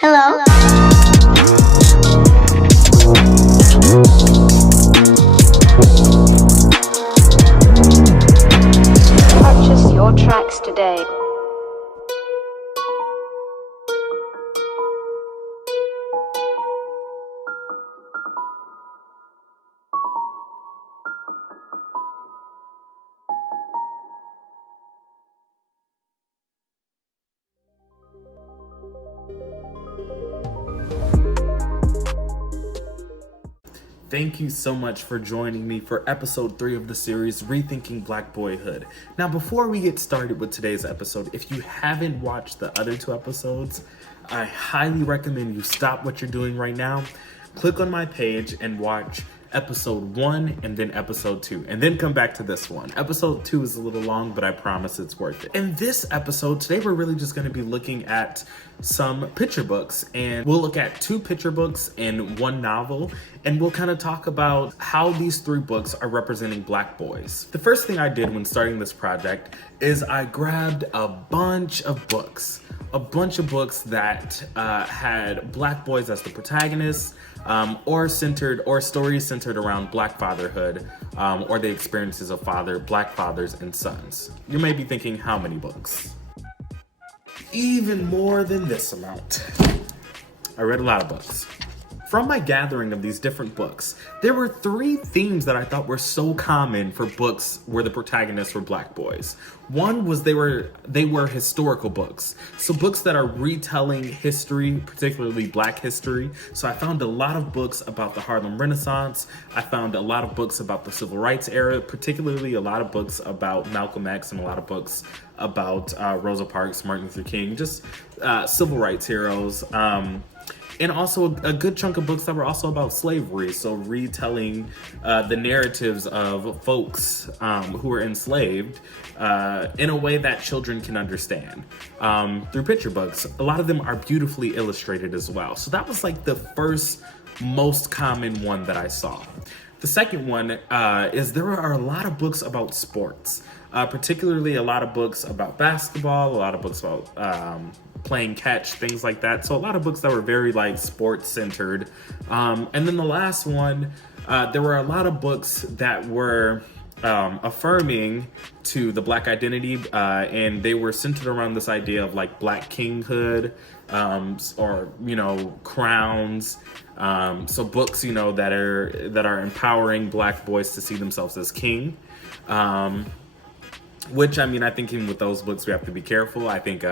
Hello? Purchase your tracks today. Thank you so much for joining me for episode 3 of the series, Rethinking Black Boyhood. Now, before we get started with today's episode, if you haven't watched the other 2 episodes, I highly recommend you stop what you're doing right now, click on my page and watch episode 1 and then episode 2, and then come back to this one. Episode 2 is a little long, but I promise it's worth it. In this episode, today we're really just going to be looking at some picture books, and we'll look at 2 picture books and 1 novel, and we'll kind of talk about how these 3 books are representing Black boys. The first thing I did when starting this project is I grabbed a bunch of books that had Black boys as the protagonists, or stories centered around Black fatherhood, or the experiences of Black fathers and sons. You may be thinking, how many books? Even more than this amount. I read a lot of books. From my gathering of these different books, there were 3 themes that I thought were so common for books where the protagonists were Black boys. One was they were historical books. So books that are retelling history, particularly Black history. So I found a lot of books about the Harlem Renaissance. I found a lot of books about the Civil Rights era, particularly a lot of books about Malcolm X and a lot of books about Rosa Parks, Martin Luther King, just civil rights heroes. And also a good chunk of books that were also about slavery. So retelling the narratives of folks who were enslaved in a way that children can understand through picture books. A lot of them are beautifully illustrated as well. So that was like the first most common one that I saw. The second one is there are a lot of books about sports, particularly a lot of books about basketball, a lot of books about playing catch, things like that. So a lot of books that were very like sports centered. And then the last one, there were a lot of books that were affirming to the Black identity, and they were centered around this idea of like Black kinghood, or crowns. So books that are empowering Black boys to see themselves as king. Which, I think even with those books, we have to be careful. I think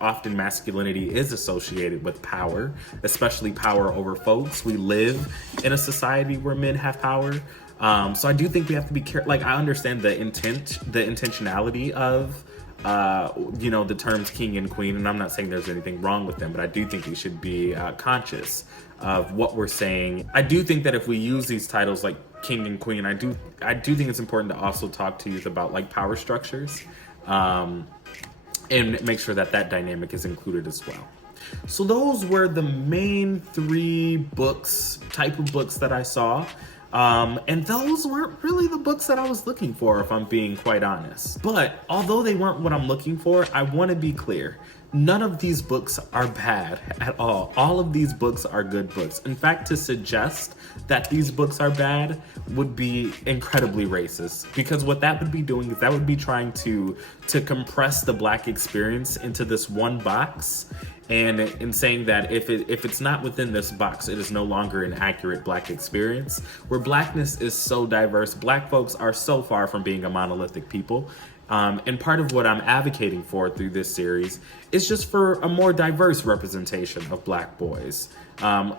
often masculinity is associated with power, especially power over folks. We live in a society where men have power. So I do think we have to be careful. Like, I understand the intentionality of, the terms king and queen, and I'm not saying there's anything wrong with them, but I do think we should be conscious of what we're saying. I do think that if we use these titles like king and queen, I do think it's important to also talk to youth about like power structures, and make sure that dynamic is included as well. So those were the main 3 type of books that I saw. And those weren't really the books that I was looking for, if I'm being quite honest. But although they weren't what I'm looking for, I want to be clear. None of these books are bad at all. All of these books are good books. In fact, to suggest that these books are bad would be incredibly racist, because what that would be doing is that would be trying to compress the Black experience into this one box, and in saying that if it's not within this box, it is no longer an accurate Black experience. Where Blackness is so diverse, Black folks are so far from being a monolithic people. And part of what I'm advocating for through this series is just for a more diverse representation of Black boys.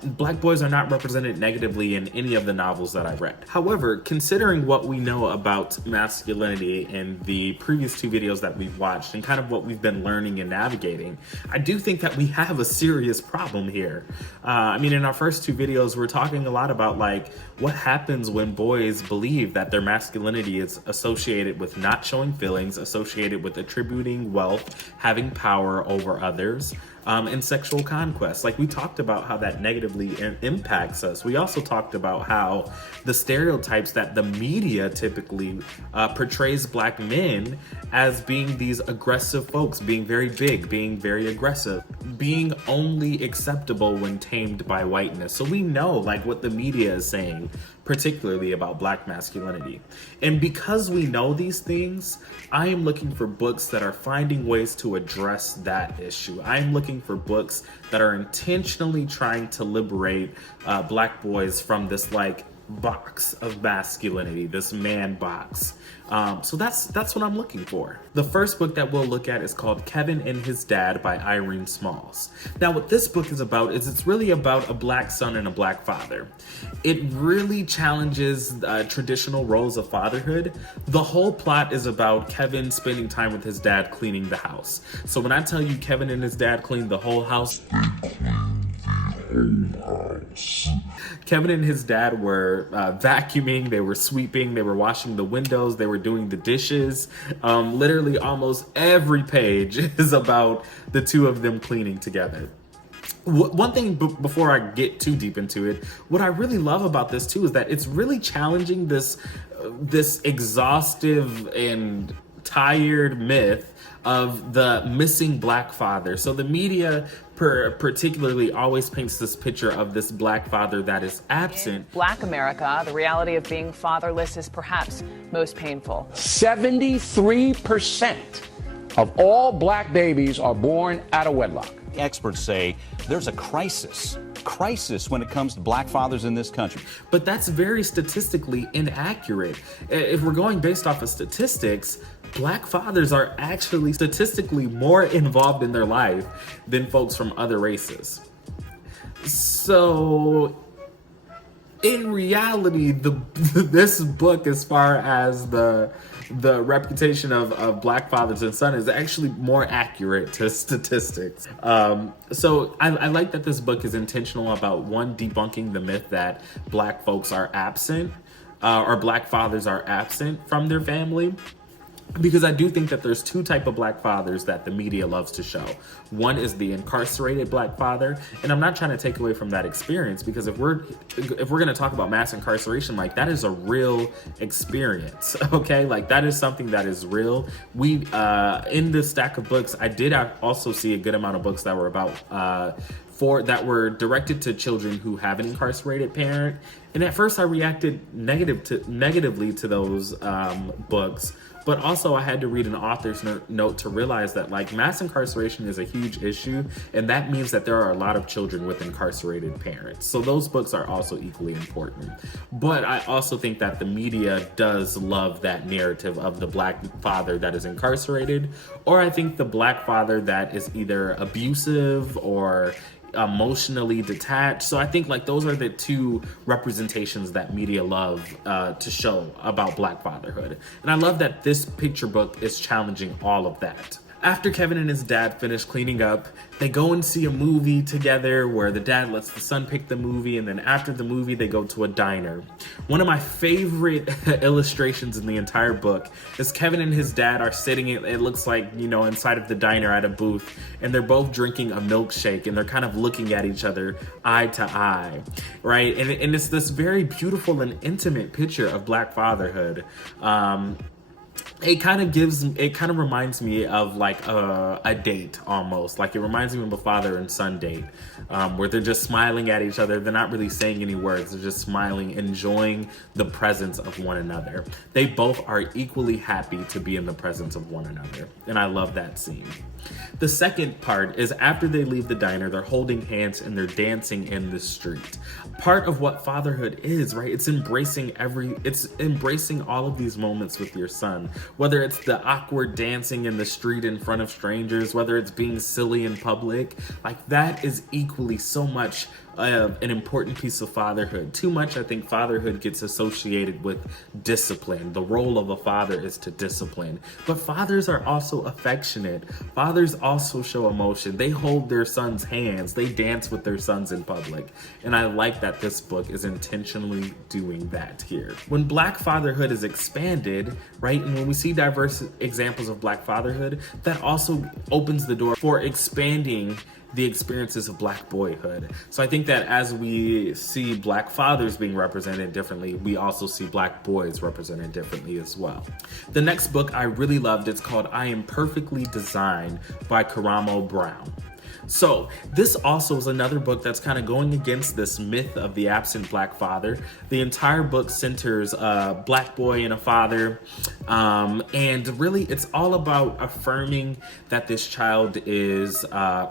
Black boys are not represented negatively in any of the novels that I read. However, considering what we know about masculinity in the previous 2 videos that we've watched and kind of what we've been learning and navigating, I do think that we have a serious problem here. In our first 2 videos, we're talking a lot about like what happens when boys believe that their masculinity is associated with not showing feelings, associated with attributing wealth, having power over others, and sexual conquest. Like, we talked about how that negatively impacts us. We also talked about how the stereotypes that the media typically portrays Black men as being these aggressive folks, being very big, being very aggressive, being only acceptable when tamed by whiteness. So we know like what the media is saying, particularly about Black masculinity. And because we know these things, I am looking for books that are finding ways to address that issue. I am looking for books that are intentionally trying to liberate Black boys from this like box of masculinity, this man box. So that's what I'm looking for. The first book that we'll look at is called Kevin and His Dad by Irene Smalls. Now what this book is about is it's really about a Black son and a Black father. It really challenges traditional roles of fatherhood. The whole plot is about Kevin spending time with his dad cleaning the house. So when I tell you Kevin and his dad cleaned the whole house, Kevin and his dad were vacuuming, they were sweeping, they were washing the windows, they were doing the dishes. Literally almost every page is about the two of them cleaning together. One thing before I get too deep into it, what I really love about this too is that it's really challenging this exhaustive and tired myth of the missing Black father. So the media particularly always paints this picture of this Black father that is absent. In Black America, the reality of being fatherless is perhaps most painful. 73% of all Black babies are born out of wedlock. Experts say there's a crisis when it comes to Black fathers in this country. But that's very statistically inaccurate. If we're going based off of statistics, Black fathers are actually statistically more involved in their life than folks from other races. So in reality, this book, as far as the reputation of Black fathers and sons, is actually more accurate to statistics. So I like that this book is intentional about, one, debunking the myth that Black folks are absent, or Black fathers are absent from their family. Because I do think that there's two types of Black fathers that the media loves to show. One is the incarcerated Black father, and I'm not trying to take away from that experience, because if we're going to talk about mass incarceration, like, that is a real experience, okay? Like, that is something that is real. We in this stack of books, I did also see a good amount of books that were about that were directed to children who have an incarcerated parent, and at first I reacted negatively to those books. But also I had to read an author's note to realize that, like, mass incarceration is a huge issue, and that means that there are a lot of children with incarcerated parents. So those books are also equally important. But I also think that the media does love that narrative of the Black father that is incarcerated, or I think the Black father that is either abusive or emotionally detached. So I think, like, those are the two representations that media love to show about Black fatherhood. And I love that this picture book is challenging all of that. After Kevin and his dad finish cleaning up, they go and see a movie together where the dad lets the son pick the movie, and then after the movie, they go to a diner. One of my favorite illustrations in the entire book is Kevin and his dad are sitting, it looks like, you know, inside of the diner at a booth, and they're both drinking a milkshake, and they're kind of looking at each other eye to eye, right? And it's this very beautiful and intimate picture of Black fatherhood. It kind of reminds me of like a date almost. Like, it reminds me of a father and son date, where they're just smiling at each other. They're not really saying any words. They're just smiling, enjoying the presence of one another. They both are equally happy to be in the presence of one another. And I love that scene. The second part is after they leave the diner, they're holding hands and they're dancing in the street. Part of what fatherhood is, right? It's embracing all of these moments with your son. Whether it's the awkward dancing in the street in front of strangers, whether it's being silly in public, like, that is equally so much an important piece of fatherhood. Too much, I think, fatherhood gets associated with discipline. The role of a father is to discipline. But fathers are also affectionate. Fathers also show emotion. They hold their sons' hands. They dance with their sons in public. And I like that this book is intentionally doing that here. When Black fatherhood is expanded, right, and when we see diverse examples of Black fatherhood, that also opens the door for expanding the experiences of Black boyhood. So I think that as we see Black fathers being represented differently, we also see Black boys represented differently as well. The next book I really loved, it's called I Am Perfectly Designed by Karamo Brown. So this also is another book that's kind of going against this myth of the absent Black father. The entire book centers a Black boy and a father, and really it's all about affirming that this child is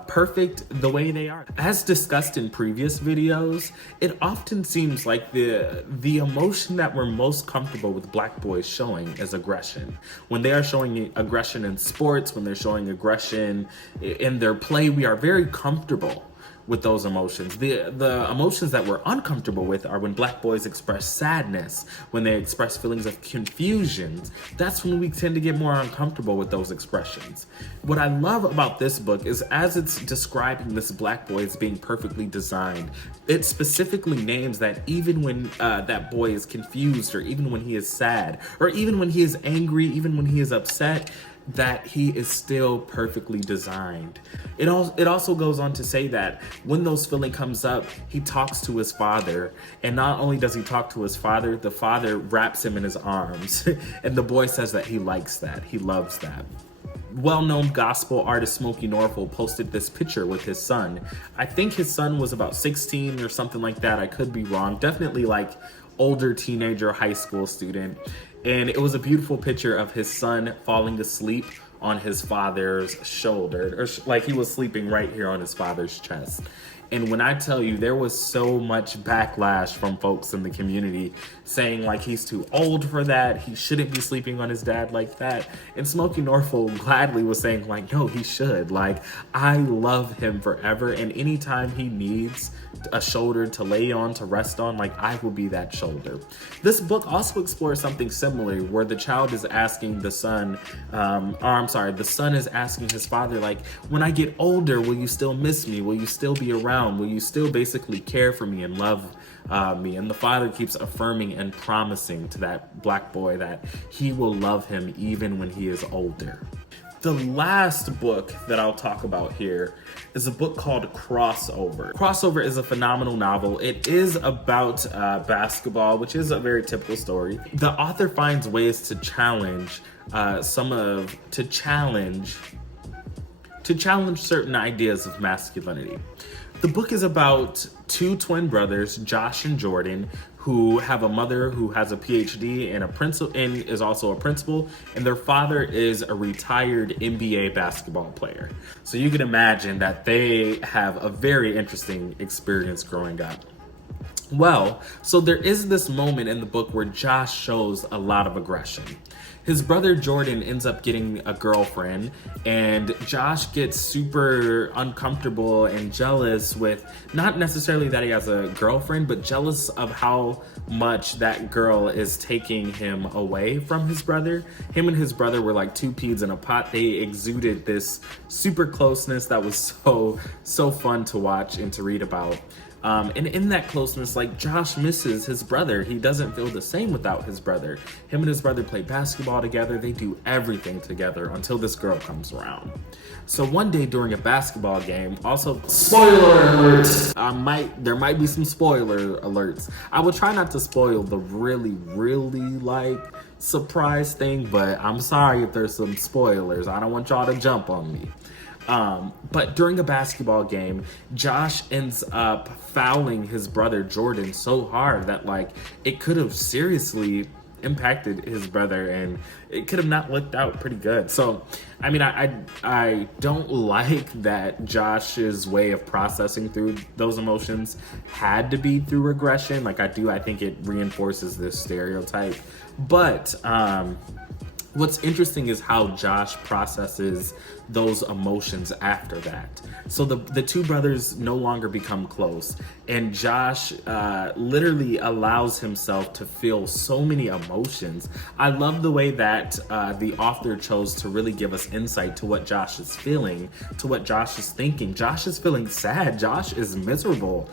perfect the way they are. As discussed in previous videos, it often seems like the emotion that we're most comfortable with Black boys showing is aggression. When they are showing aggression in sports, when they're showing aggression in their play, we are very comfortable with those emotions. The emotions that we're uncomfortable with are when Black boys express sadness, when they express feelings of confusion. That's when we tend to get more uncomfortable with those expressions. What I love about this book is as it's describing this Black boy as being perfectly designed, it specifically names that even when that boy is confused, or even when he is sad, or even when he is angry, even when he is upset, that he is still perfectly designed. It also goes on to say that when those feelings comes up, he talks to his father, and not only does he talk to his father, the father wraps him in his arms, and the boy says that he likes that, he loves that. Well-known gospel artist Smokey Norfolk posted this picture with his son. I think his son was about 16 or something like that. I could be wrong. Definitely like older teenager, high school student. And it was a beautiful picture of his son falling asleep on his father's shoulder, or like he was sleeping right here on his father's chest. And when I tell you, there was so much backlash from folks in the community saying like he's too old for that, he shouldn't be sleeping on his dad like that. And Smokey Norfolk gladly was saying like, no, he should. Like, I love him forever, and anytime he needs a shoulder to lay on, to rest on, like, I will be that shoulder. This book also explores something similar where the child is asking the son, the son is asking his father, like, when I get older, will you still miss me? Will you still be around? Will you still basically care for me and love me? And the father keeps affirming and promising to that Black boy that he will love him even when he is older. The last book that I'll talk about here is a book called Crossover. Crossover is a phenomenal novel. It is about basketball, which is a very typical story. The author finds ways to challenge certain ideas of masculinity. The book is about two twin brothers, Josh and Jordan, who have a mother who has a PhD and is also a principal, and their father is a retired NBA basketball player. So you can imagine that they have a very interesting experience growing up. Well, so there is this moment in the book where Josh shows a lot of aggression. His brother Jordan ends up getting a girlfriend, and Josh gets super uncomfortable and jealous with, not necessarily that he has a girlfriend, but jealous of how much that girl is taking him away from his brother. Him and his brother were like two peas in a pot. They exuded this super closeness that was so fun to watch and to read about. And in that closeness, like, Josh misses his brother. He doesn't feel the same without his brother. Him and his brother play basketball together. They do everything together until this girl comes around. So one day during a basketball game, also, spoiler alerts, there might be some spoiler alerts. I will try not to spoil the really like surprise thing, but I'm sorry if there's some spoilers. I don't want y'all to jump on me. But during a basketball game, Josh ends up fouling his brother Jordan so hard that, like, it could have seriously impacted his brother, and it could have not looked out pretty good. So, I mean, I don't like that Josh's way of processing through those emotions had to be through aggression. Like, I think it reinforces this stereotype. But, what's interesting is how Josh processes those emotions after that. So the two brothers no longer become close, and Josh literally allows himself to feel so many emotions. I love the way that the author chose to really give us insight to what Josh is feeling, to what Josh is thinking. Josh is feeling sad. Josh is miserable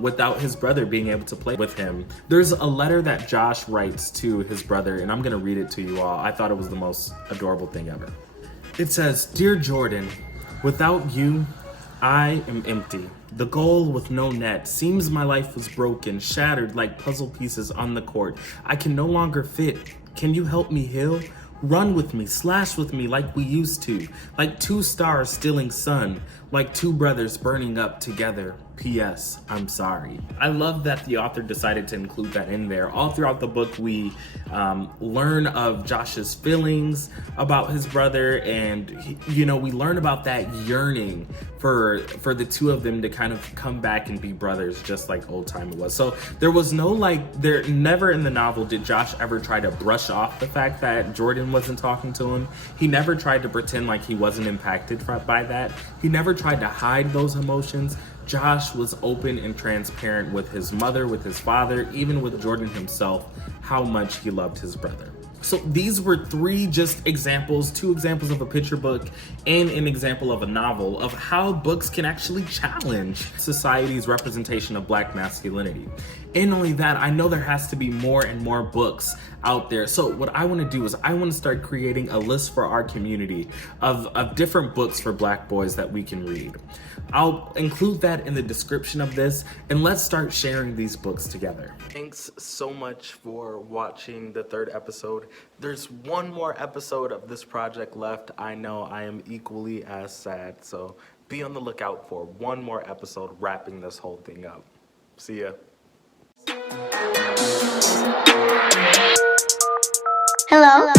without his brother being able to play with him. There's a letter that Josh writes to his brother, and I'm gonna read it to you all. I thought it was the most adorable thing ever. It says, "Dear Jordan, without you, I am empty. The goal with no net. Seems my life was broken, shattered like puzzle pieces on the court. I can no longer fit. Can you help me heal? Run with me, slash with me like we used to. Like two stars stealing sun. Like two brothers burning up together. P.S. I'm sorry. I love that the author decided to include that in there. All throughout the book, we learn of Josh's feelings about his brother, and we learn about that yearning for the two of them to kind of come back and be brothers, just like old time it was. So there was no never in the novel did Josh ever try to brush off the fact that Jordan wasn't talking to him. He never tried to pretend like he wasn't impacted by that. He never tried to hide those emotions. Josh was open and transparent with his mother, with his father, even with Jordan himself, how much he loved his brother. So these were three just examples, two examples of a picture book and an example of a novel of how books can actually challenge society's representation of Black masculinity. And only that, I know there has to be more and more books out there. So what I want to do is I want to start creating a list for our community of different books for Black boys that we can read. I'll include that in the description of this, and let's start sharing these books together. Thanks so much for watching the third episode. There's one more episode of this project left. I know I am equally as sad, so be on the lookout for one more episode wrapping this whole thing up. See ya. Hello?